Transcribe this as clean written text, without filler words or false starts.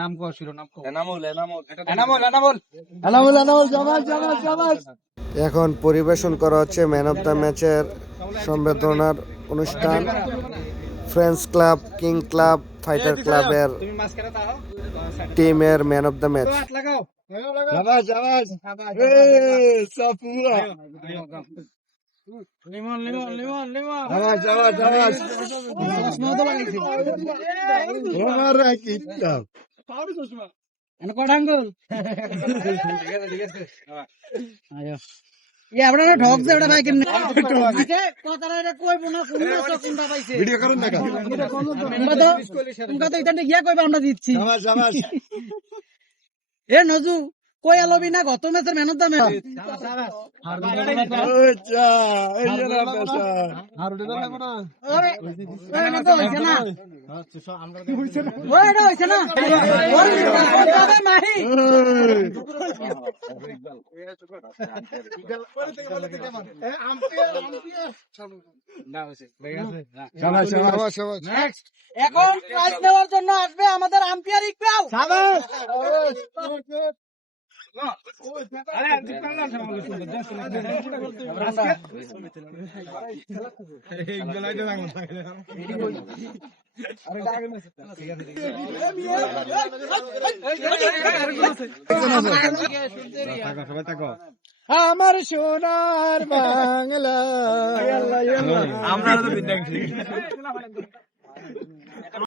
নাম কো ছিল নাম কো এনামুল জামাল এখন পরিবেশন করা হচ্ছে ম্যান অফ দ্য ম্যাচের সম্বর্ধনার অনুষ্ঠান। Friends club, king club, fighter ক্লাবের টিমের ম্যান অফ দ্য ম্যাচ। আমরা দিচ্ছি এ নজু কই আলবি না গত ম্যাচের ম্যান অফ দ্য ম্যাচ এখন প্রাইজ নেওয়ার জন্য আসবে আমাদের আম্পায়ার ইকবাল। আমার সোনার বাংলা আমরা